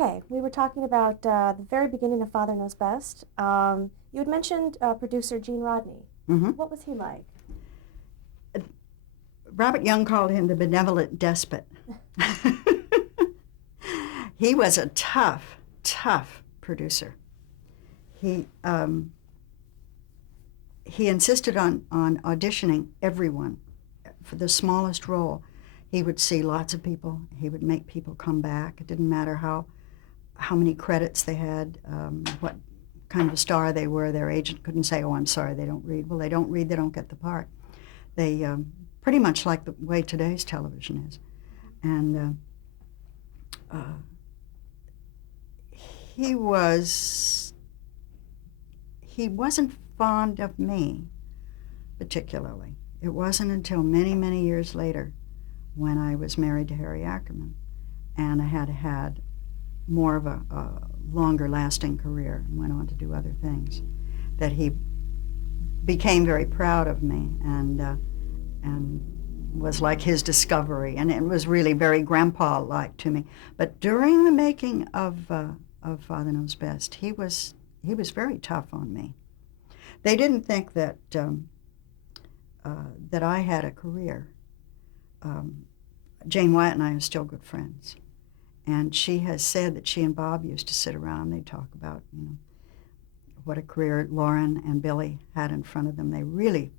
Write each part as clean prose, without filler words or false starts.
Okay, we were talking about the very beginning of Father Knows Best. You had mentioned producer Gene Rodney. Hmm. What was he like? Robert Young called him the benevolent despot. He was a tough, tough producer. He he insisted on auditioning everyone for the smallest role. He would see lots of people. He would make people come back. It didn't matter how many credits they had, what kind of a star they were. Their agent couldn't say, "Oh, I'm sorry, they don't read." Well, they don't read, they don't get the part. They pretty much like the way today's television is. And he wasn't fond of me particularly. It wasn't until many, many years later, when I was married to Harry Ackerman and I had more of a longer lasting career and went on to do other things, that he became very proud of me and was like his discovery, and it was really very grandpa-like to me. But during the making of Father Knows Best, he was very tough on me. They didn't think that that I had a career. Jane Wyatt and I are still good friends, and she has said that she and Bob used to sit around and they talk about, what a career Lauren and Billy had in front of them. They really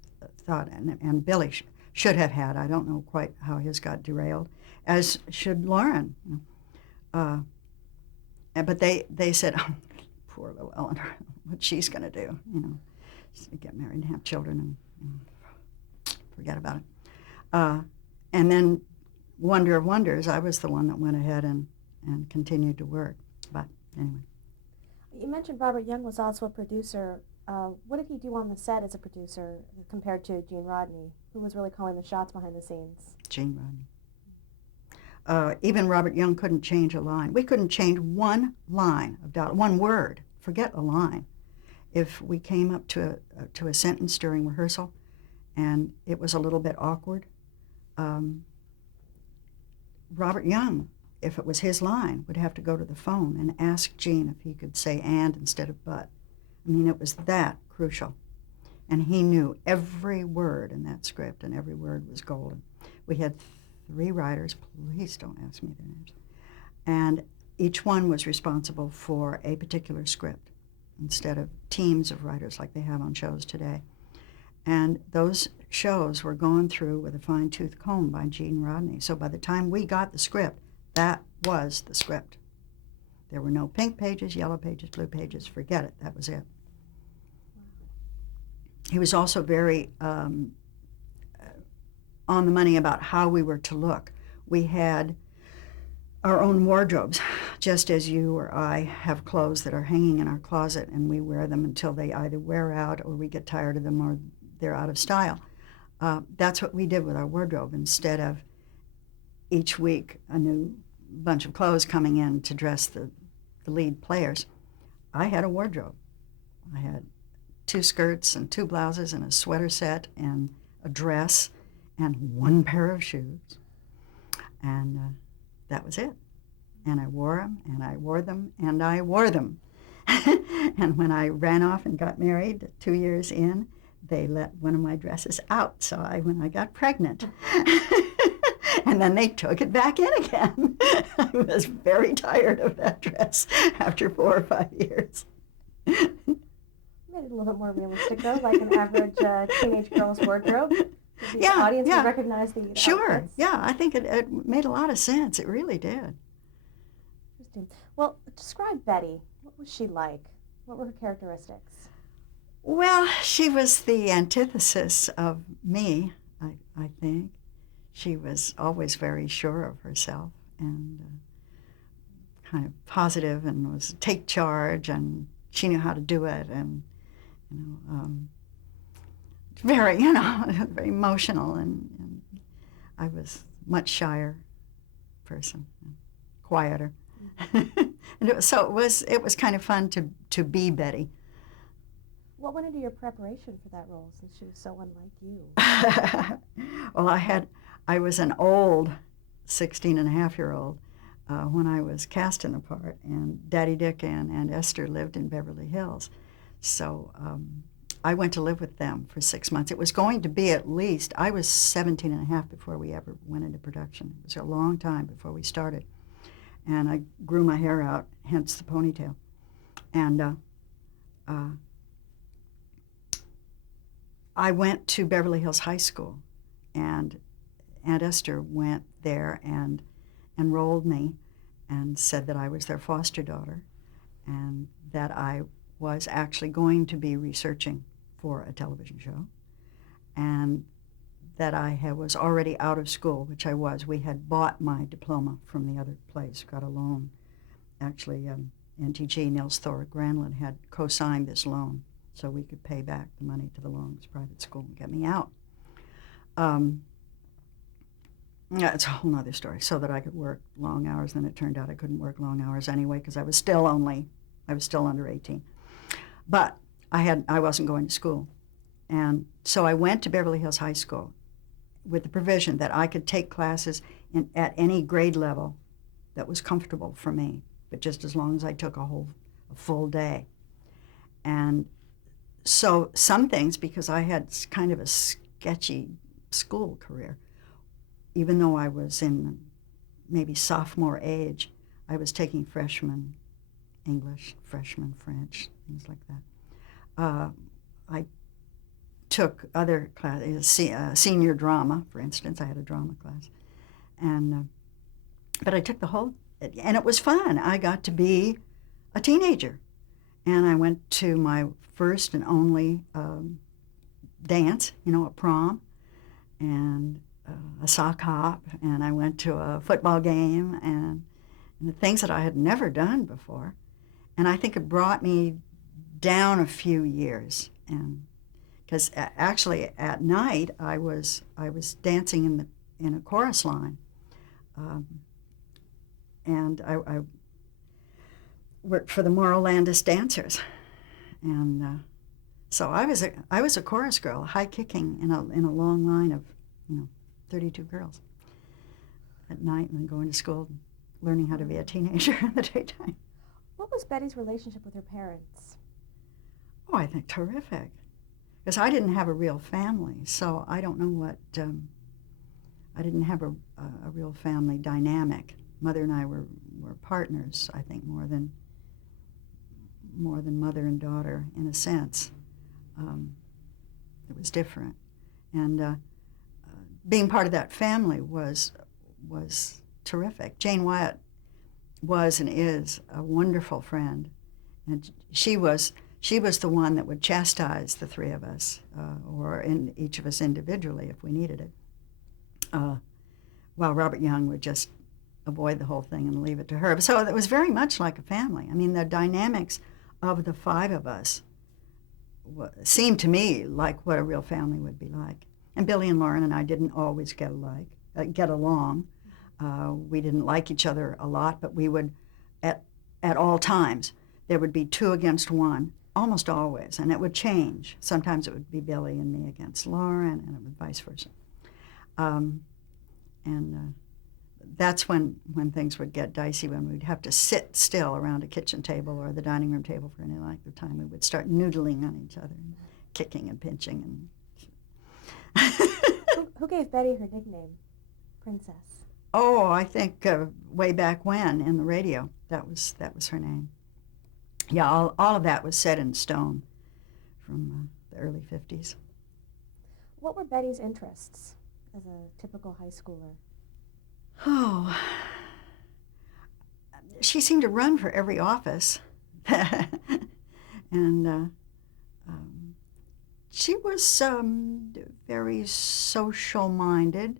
thought, and Billy should have had. I don't know quite how his got derailed, as should Lauren. But they said, "Oh, poor little Elinor, what she's going to do, get married and have children and forget about it." And then, wonder of wonders, I was the one that went ahead and continued to work. But anyway. You mentioned Robert Young was also a producer. What did he do on the set as a producer compared to Gene Rodney, who was really calling the shots behind the scenes? Gene Rodney. Even Robert Young couldn't change a line. We couldn't change one line of dialogue, one word. Forget a line. If we came up to a sentence during rehearsal and it was a little bit awkward, Robert Young, if it was his line, would have to go to the phone and ask Gene if he could say "and" instead of "but." I mean, it was that crucial. And he knew every word in that script, and every word was golden. We had 3 writers. Please don't ask me their names. And each one was responsible for a particular script instead of teams of writers like they have on shows today. And those shows were gone through with a fine-tooth comb by Gene Rodney. So by the time we got the script, that was the script. There were no pink pages, yellow pages, blue pages. Forget it. That was it. He was also very on the money about how we were to look. We had our own wardrobes, just as you or I have clothes that are hanging in our closet, and we wear them until they either wear out or we get tired of them or they're out of style. That's what we did with our wardrobe. Instead of each week a new bunch of clothes coming in to dress the lead players, I had a wardrobe. I had 2 skirts and 2 blouses and a sweater set and a dress and 1 pair of shoes. And that was it. And I wore them, and I wore them, and I wore them. And when I ran off and got married 2 years in, they let one of my dresses out. So when I got pregnant, and then they took it back in again. I was very tired of that dress after 4 or 5 years. Made it a little bit more realistic, though, like an average teenage girl's wardrobe. The audience would recognize the Sure, outfits. yeah, I think it made a lot of sense. It really did. Interesting. Well, describe Betty. What was she like? What were her characteristics? Well, she was the antithesis of me, I think. She was always very sure of herself and kind of positive and was take charge, and she knew how to do it, and very, very emotional, and I was much shyer person, quieter. And it was kind of fun to be Betty. What went into your preparation for that role, since she was so unlike you? Well, I was an old 16-and-a-half-year-old when I was casting the part, and Daddy Dick and Aunt Esther lived in Beverly Hills. So I went to live with them for 6 months. It was going to be at least, I was 17 and a half before we ever went into production. It was a long time before we started. And I grew my hair out, hence the ponytail. And I went to Beverly Hills High School, and Aunt Esther went there and enrolled me and said that I was their foster daughter and that I was actually going to be researching for a television show, and that I was already out of school, which I was. We had bought my diploma from the other place, got a loan. Actually, NTG, Nils Thor Granlund, had co-signed this loan so we could pay back the money to the loan. It was private school and get me out. Yeah, it's a whole nother story, so that I could work long hours. Then it turned out I couldn't work long hours anyway because I was still under 18. But I wasn't going to school. And so I went to Beverly Hills High School with the provision that I could take classes at any grade level that was comfortable for me, but just as long as I took a full day. And so some things, because I had kind of a sketchy school career, even though I was in maybe sophomore age, I was taking freshman English, freshman French, things like that. I took other classes, senior drama, for instance. I had a drama class. But I took the whole, and it was fun. I got to be a teenager. And I went to my first and only dance, a prom, and a sock hop, and I went to a football game, and the things that I had never done before. And I think it brought me down a few years, and because actually at night I was dancing in a chorus line, and I worked for the Morrow Landis Dancers, and so I was a chorus girl, high kicking in a long line of 32 girls at night, and then going to school, and learning how to be a teenager in the daytime. What was Betty's relationship with her parents? Oh, I think terrific. Because I didn't have a real family, so I don't know what, I didn't have a real family dynamic. Mother and I were partners, I think, more than mother and daughter, in a sense. It was different. And being part of that family was terrific. Jane Wyatt was and is a wonderful friend, and she was the one that would chastise the three of us, or each of us individually if we needed it, while Robert Young would just avoid the whole thing and leave it to her. So it was very much like a family. I mean, the dynamics of the five of us seemed to me like what a real family would be like. And Billy and Lauren and I didn't always get along. We didn't like each other a lot, but we would, at all times, there would be two against one, almost always, and it would change. Sometimes it would be Billy and me against Lauren, and it would vice versa. That's when things would get dicey, when we'd have to sit still around a kitchen table or the dining room table for any length of time. We would start noodling on each other, and kicking and pinching. And Who gave Betty her nickname, Princess? Oh, I think way back when in the radio, that was her name. Yeah, all of that was set in stone from the early 50s. What were Betty's interests as a typical high schooler? Oh, she seemed to run for every office. And she was very social-minded.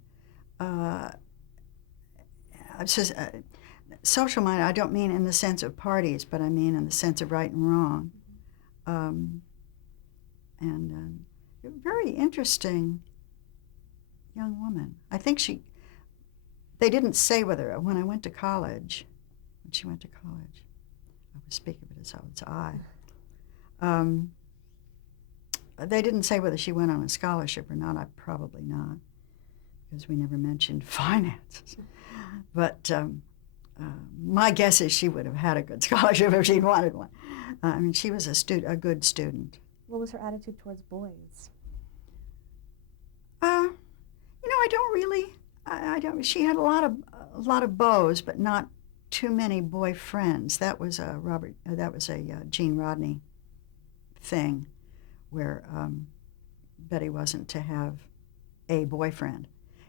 Social-minded, I don't mean in the sense of parties, but I mean in the sense of right and wrong. And very interesting young woman. I think they didn't say whether, when she went to college, I was speaking of it as though it's I, they didn't say whether she went on a scholarship or not. Probably not, because we never mentioned finances. But my guess is she would have had a good scholarship if she'd wanted one. I mean, she was a good student. What was her attitude towards boys? I don't really. I don't. She had a lot of beaux, but not too many boyfriends. That was a Gene Rodney thing, where Betty wasn't to have a boyfriend.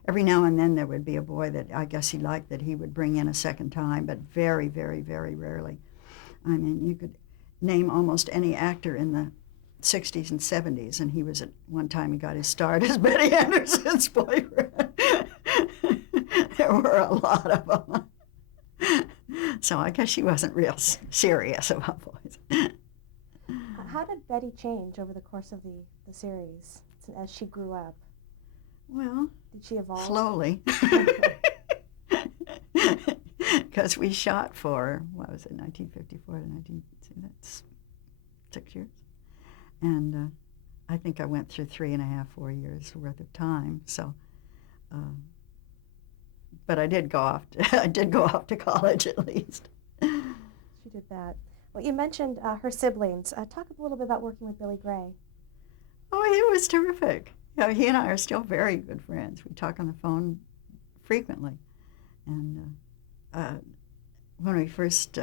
Every now and then there would be a boy that I guess he liked that he would bring in a second time, but very, very, very rarely. I mean, you could name almost any actor in the 60s and 70s, and he was at one time he got his start as Betty Anderson's boyfriend. There were a lot of them. So I guess she wasn't real serious about boys. How did Betty change over the course of the series as she grew up? Well, did she evolve? Slowly. Because we shot for, what was it, 1954 to 19, see, that's 6 years. And I think I went through 3.5, 4 years worth of time. So, but I did go off. I did go off to college at least. She did that. Well, you mentioned her siblings. Talk a little bit about working with Billy Gray. Oh, he was terrific. He and I are still very good friends. We talk on the phone frequently. And when we first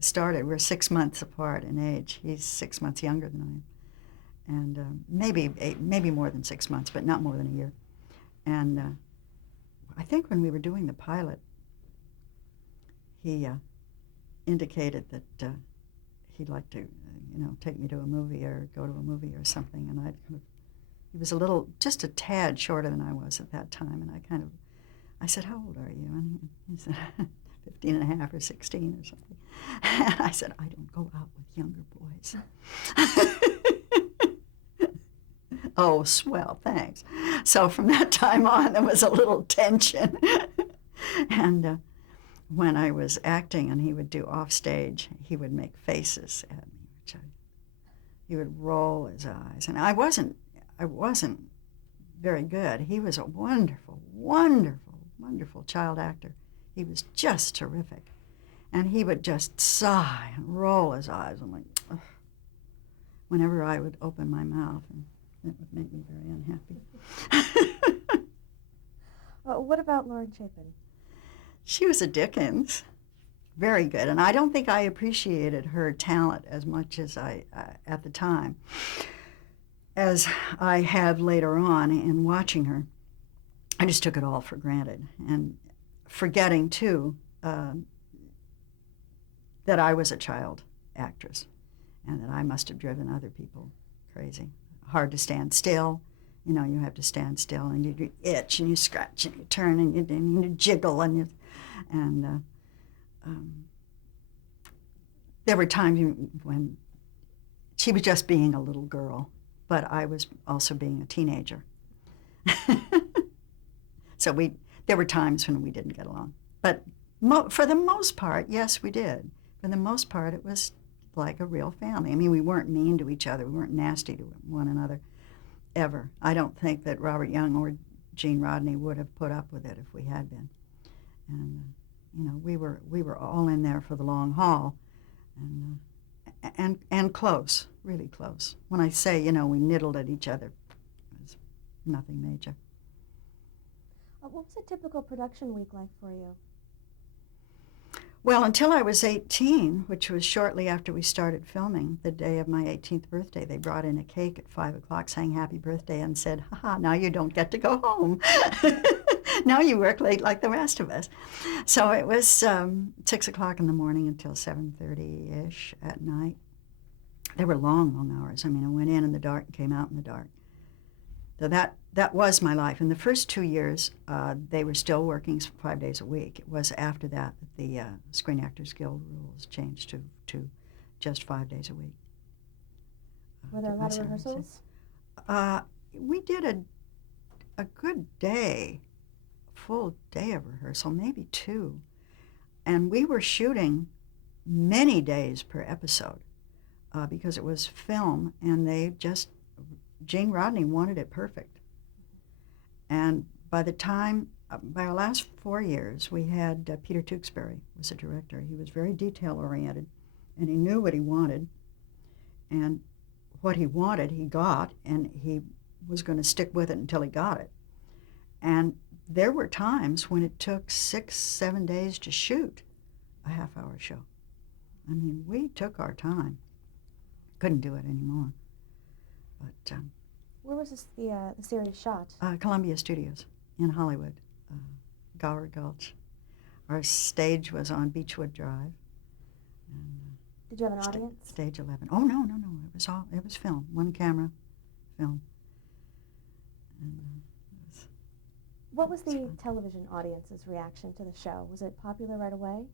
started, we're 6 months apart in age. He's 6 months younger than I am. And maybe more than 6 months, but not more than a year. And I think when we were doing the pilot, he indicated that he'd like to, take me to a movie or go to a movie or something. And he was just a tad shorter than I was at that time. And I said, "How old are you?" And he said, 15 and a half or 16 or something. And I said, "I don't go out with younger boys." Oh, swell, thanks. So from that time on, there was a little tension. And when I was acting and he would do off stage, he would make faces at me, he would roll his eyes. And I wasn't very good. He was a wonderful, wonderful, wonderful child actor. He was just terrific. And he would just sigh and roll his eyes. I'm like, ugh. Whenever I would open my mouth, and it would make me very unhappy. What about Lauren Chapin? She was a Dickens. Very good. And I don't think I appreciated her talent as much as I, at the time, as I have later on in watching her. I just took it all for granted. And forgetting, too, that I was a child actress and that I must have driven other people crazy. Hard to stand still. You have to stand still, and you itch, and you scratch, and you turn, and you jiggle, and there were times when she was just being a little girl, but I was also being a teenager. So there were times when we didn't get along. But for the most part, yes, we did. For the most part, it was like a real family. I mean, we weren't mean to each other. We weren't nasty to one another, ever. I don't think that Robert Young or Gene Rodney would have put up with it if we had been. And, we were all in there for the long haul, and close, really close. When I say, we niddled at each other, it was nothing major. What was a typical production week like for you? Well, until I was 18, which was shortly after we started filming, the day of my 18th birthday, they brought in a cake at 5 o'clock, sang happy birthday, and said, "Ha, now you don't get to go home. Now you work late like the rest of us." So it was 6 o'clock in the morning until 7:30-ish at night. They were long, long hours. I mean, I went in the dark and came out in the dark. So that was my life. In the first 2 years, they were still working 5 days a week. It was after that the Screen Actors Guild rules changed to just 5 days a week. Were there a lot of rehearsals? We did a good day, full day of rehearsal, maybe 2. And we were shooting many days per episode because it was film, and Gene Rodney wanted it perfect. And by the time by our last 4 years, we had Peter Tewksbury was a director. He was very detail-oriented, and he knew what he wanted. And what he wanted, he got, and he was going to stick with it until he got it. And there were times when it took 6, 7 days to shoot a half-hour show. I mean, we took our time. Couldn't do it anymore. But where was the series shot? Columbia Studios in Hollywood, Gower Gulch. Our stage was on Beechwood Drive. And, did you have an audience? Stage 11. Oh, no. It was film, one camera film. And, what was the television audience's reaction to the show? Was it popular right away?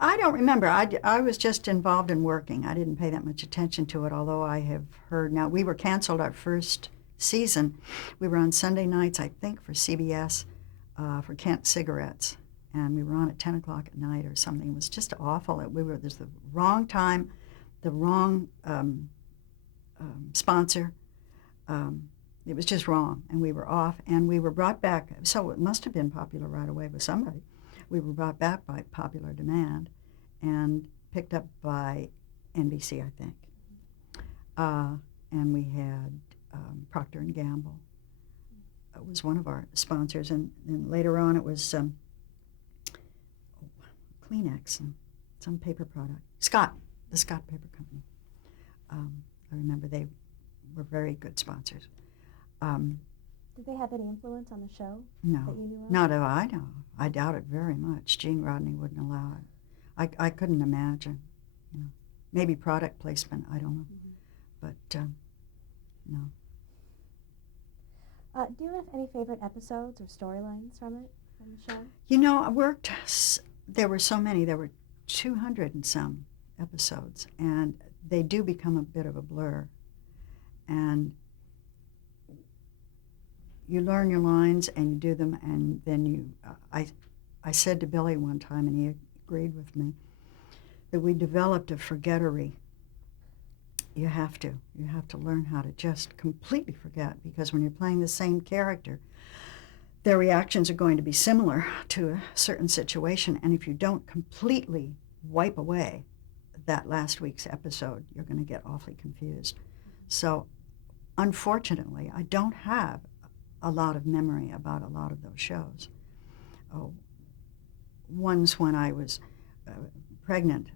I don't remember. I was just involved in working. I didn't pay that much attention to it, although I have heard. Now, we were canceled our first season. We were on Sunday nights, I think, for CBS, for Kent Cigarettes. And we were on at 10 o'clock at night or something. It was just awful. There's the wrong time, the wrong sponsor. It was just wrong, and we were off, and we were brought back. So it must have been popular right away with somebody. We were brought back by popular demand and picked up by NBC, I think. And we had Procter & Gamble. It was one of our sponsors, and later on it was Kleenex and some paper product. The Scott Paper Company. I remember they were very good sponsors. Did they have any influence on the show No, that you knew of? not that I know. I doubt it very much. Gene Rodney wouldn't allow it. I couldn't imagine. Maybe product placement, I don't know. But no. Do you have any favorite episodes or storylines from the show? I worked, there were so many. There were 200 and some episodes, and they do become a bit of a blur. And you learn your lines and you do them, and then I said to Billy one time, and he agreed with me, that we developed a forgettery. You have to learn how to just completely forget, because when you're playing the same character, their reactions are going to be similar to a certain situation, and if you don't completely wipe away that last week's episode, you're going to get awfully confused. So unfortunately, I don't have a lot of memory about a lot of those shows. Ones when I was pregnant,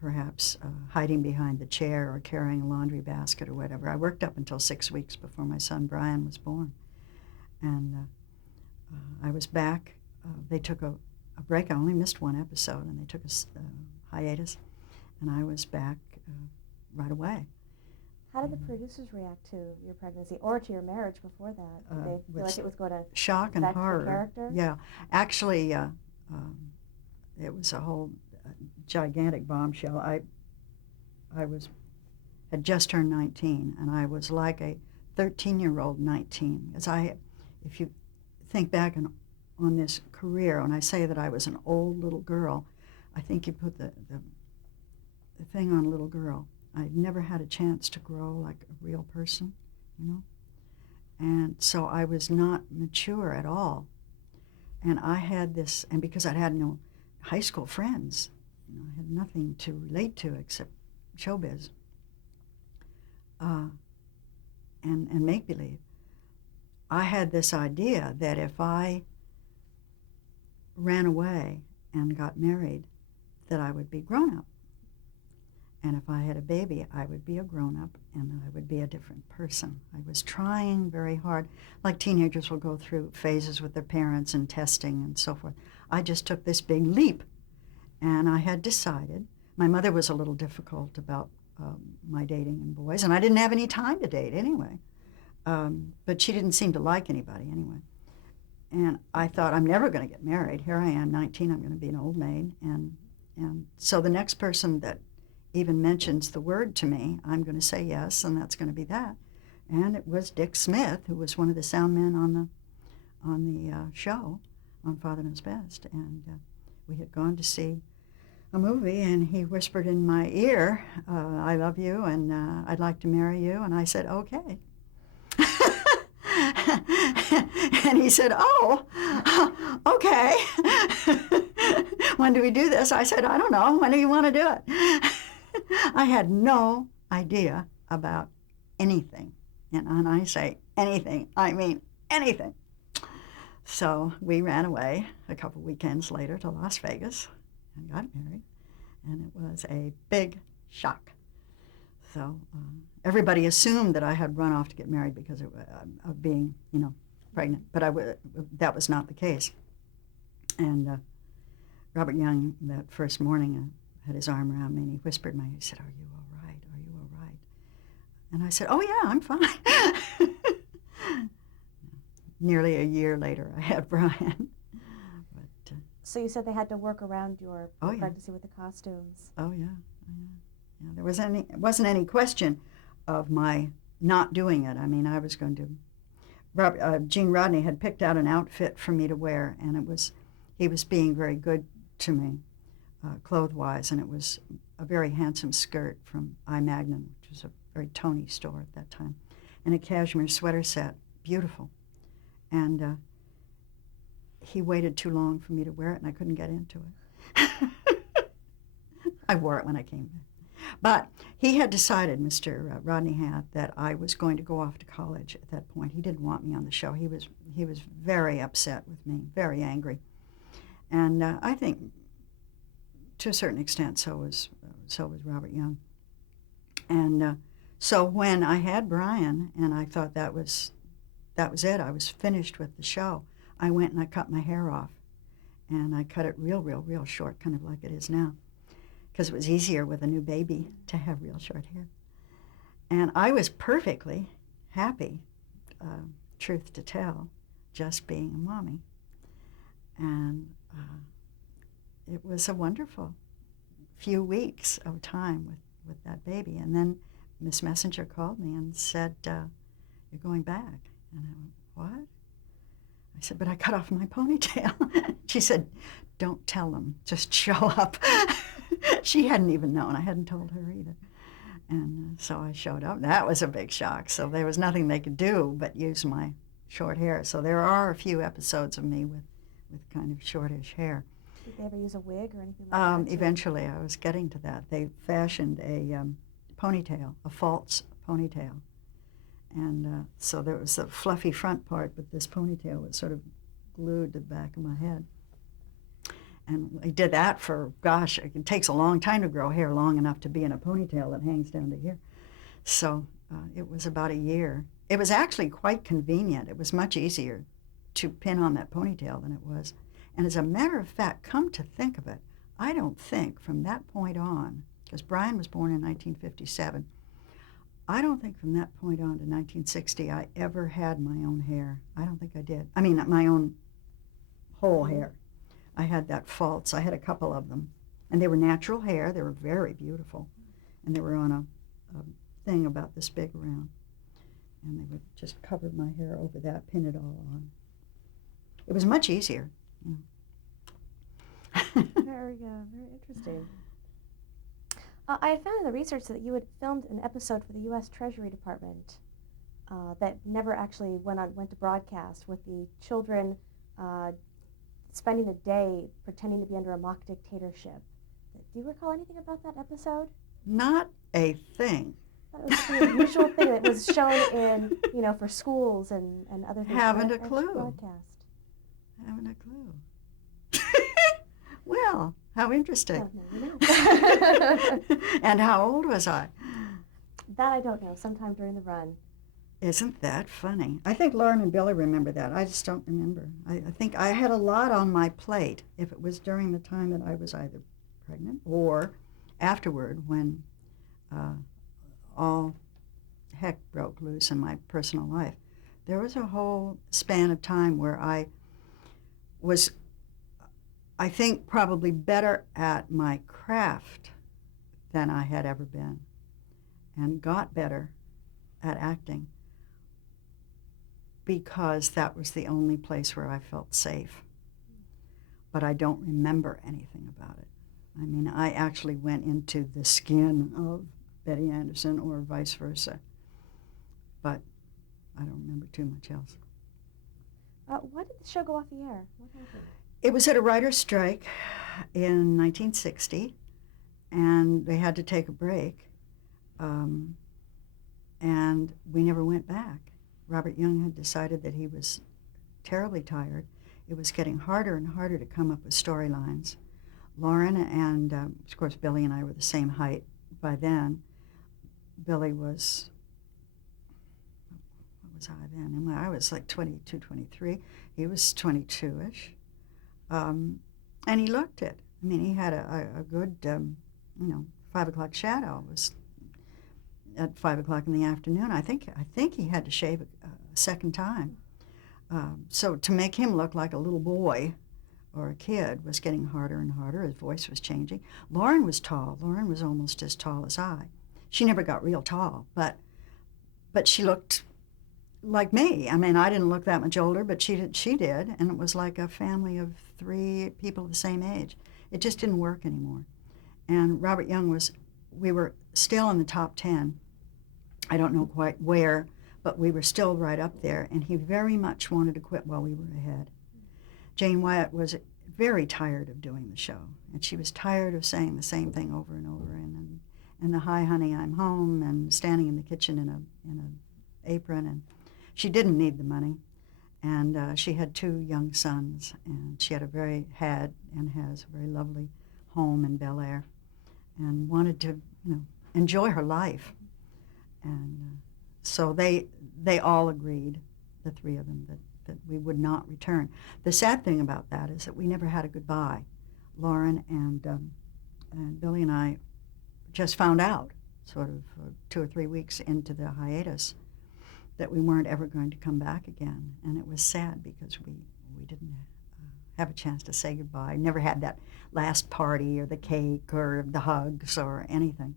perhaps hiding behind the chair or carrying a laundry basket or whatever. I worked up until 6 weeks before my son Brian was born. And I was back. They took a break. I only missed one episode, and they took a hiatus. And I was back right away. How did the producers react to your pregnancy or to your marriage before that? Did they feel like it was going to shock and affect horror? The character? Yeah, actually, it was a whole gigantic bombshell. I had just turned 19, and I was like a 13-year-old 19. If you think back on this career, when I say that I was an old little girl, I think you put the thing on a little girl. I'd never had a chance to grow like a real person, And so I was not mature at all. And I had this, and because I'd had no high school friends, I had nothing to relate to except showbiz and make-believe. I had this idea that if I ran away and got married, that I would be grown up. And if I had a baby, I would be a grown-up, and I would be a different person. I was trying very hard. Like teenagers will go through phases with their parents and testing and so forth. I just took this big leap, and I had decided. My mother was a little difficult about my dating and boys, and I didn't have any time to date anyway. But she didn't seem to like anybody anyway. And I thought, I'm never going to get married. Here I am, 19, I'm going to be an old maid. And so the next person that even mentions the word to me, I'm going to say yes, and that's going to be that. And it was Dick Smith, who was one of the sound men on the show, on Father Knows Best. And we had gone to see a movie, and he whispered in my ear, I love you, and I'd like to marry you. And I said, okay. And he said, oh, okay. When do we do this? I said, I don't know. When do you want to do it? I had no idea about anything. And when I say anything, I mean anything. So we ran away a couple weekends later to Las Vegas and got married. And it was a big shock. So everybody assumed that I had run off to get married because of being, pregnant. But that was not the case. And Robert Young, that first morning, had his arm around me and he whispered me, he said, "Are you all right? Are you all right?" And I said, "Oh, yeah, I'm fine." Nearly a year later, I had Brian. But, So you said they had to work around your pregnancy with the costumes. Oh, yeah. There wasn't any question of my not doing it. I mean, I was going to. Gene Rodney had picked out an outfit for me to wear, and he was being very good to me, clothes-wise, and it was a very handsome skirt from I. Magnum, which was a very Tony store at that time, and a cashmere sweater set, beautiful. And he waited too long for me to wear it, and I couldn't get into it. I wore it when I came back. But he had decided, Mr. Rodney had, that I was going to go off to college at that point. He didn't want me on the show. He was very upset with me, very angry. And I think, to a certain extent, so was Robert Young. And so when I had Brian, and I thought that was it, I was finished with the show, I went and I cut my hair off. And I cut it real short, kind of like it is now, because it was easier with a new baby to have real short hair. And I was perfectly happy, truth to tell, just being a mommy. And it was a wonderful few weeks of time with that baby. And then Miss Messenger called me and said, "You're going back." And I went, "What?" I said, "But I cut off my ponytail." She said, "Don't tell them, just show up." She hadn't even known. I hadn't told her either. And so I showed up. That was a big shock. So there was nothing they could do but use my short hair. So there are a few episodes of me with kind of shortish hair. Did they ever use a wig or anything like that? Eventually, I was getting to that. They fashioned a ponytail, a false ponytail. And so there was a fluffy front part, but this ponytail was sort of glued to the back of my head. And I did that for, gosh, it takes a long time to grow hair long enough to be in a ponytail that hangs down to here. So it was about a year. It was actually quite convenient. It was much easier to pin on that ponytail than it was. And as a matter of fact, come to think of it, I don't think from that point on, because Brian was born in 1957, I don't think from that point on to 1960 I ever had my own hair. I don't think I did. I mean, my own whole hair. I had that false. I had a couple of them. And they were natural hair. They were very beautiful. And they were on a thing about this big around. And they would just cover my hair over that, pin it all on. It was much easier. Very interesting. I had found in the research that you had filmed an episode for the U.S. Treasury Department that never actually went to broadcast, with the children spending a day pretending to be under a mock dictatorship. Do you recall anything about that episode? Not a thing. That was the unusual thing that was shown in, for schools and other things. Haven't a clue. Broadcast. Haven't a clue. Well, how interesting. And how old was I? That I don't know. Sometime during the run. Isn't that funny? I think Lauren and Billy remember that. I just don't remember. I think I had a lot on my plate if it was during the time that I was either pregnant or afterward, when all heck broke loose in my personal life. There was a whole span of time where I was, I think, probably better at my craft than I had ever been, and got better at acting because that was the only place where I felt safe. But I don't remember anything about it. I mean, I actually went into the skin of Betty Anderson or vice versa. But I don't remember too much else. Why did the show go off the air? What happened? It was at a writer's strike in 1960, and they had to take a break, um, and we never went back. Robert Young had decided that he was terribly tired. It was getting harder and harder to come up with storylines. Lauren and, of course, Billy and I were the same height by then. Billy was, what was I then? And I was like 22, 23. He was 22-ish. And he looked it. I mean, he had a good, 5 o'clock shadow. It was at 5 o'clock in the afternoon. I think he had to shave a second time. So to make him look like a little boy or a kid was getting harder and harder. His voice was changing. Lauren was tall. Lauren was almost as tall as I. She never got real tall, but she looked like me. I mean, I didn't look that much older, but she did, and it was like a family of 3 people the same age. It just didn't work anymore. And Robert Young we were still in the top 10. I don't know quite where, but we were still right up there, and he very much wanted to quit while we were ahead. Jane Wyatt was very tired of doing the show, and she was tired of saying the same thing over and over, and the "Hi, honey, I'm home," and standing in the kitchen in an apron, and she didn't need the money, and she had 2 young sons, and she had and has a very lovely home in Bel Air, and wanted to, enjoy her life, and so they all agreed, the 3 of them, that we would not return. The sad thing about that is that we never had a goodbye. Lauren and Billy and I just found out, sort of 2 or 3 weeks into the hiatus, that we weren't ever going to come back again. And it was sad because we didn't have a chance to say goodbye. Never had that last party or the cake or the hugs or anything.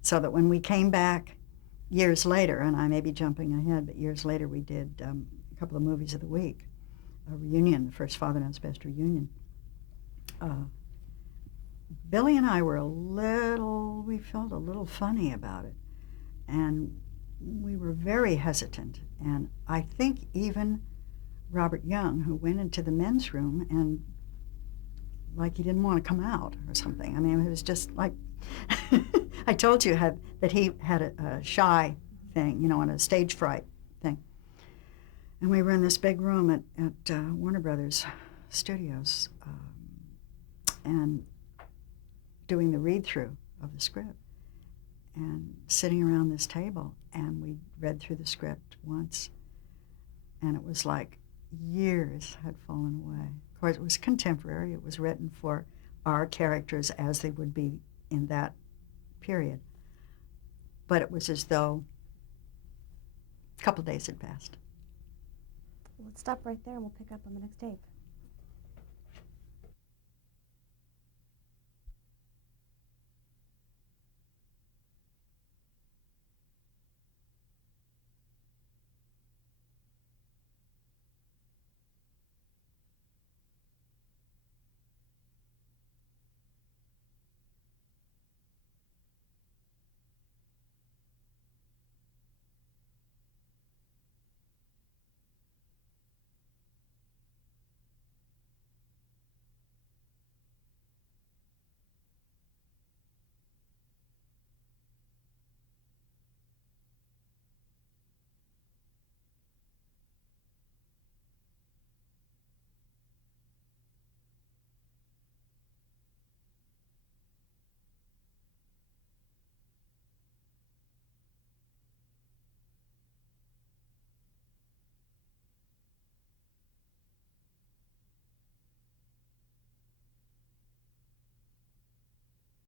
So that when we came back years later, and I may be jumping ahead, but years later we did a couple of movies of the week, a reunion, the first Father Knows Best reunion. Billy and I we felt a little funny about it. And we were very hesitant. And I think even Robert Young, who went into the men's room and like he didn't want to come out or something. I mean, it was just like, I told you that he had a shy thing, and a stage fright thing. And we were in this big room at Warner Brothers Studios and doing the read-through of the script and sitting around this table, and we read through the script once, and it was like years had fallen away. Of course, it was contemporary. It was written for our characters as they would be in that period. But it was as though a couple of days had passed. Let's stop right there and we'll pick up on the next tape.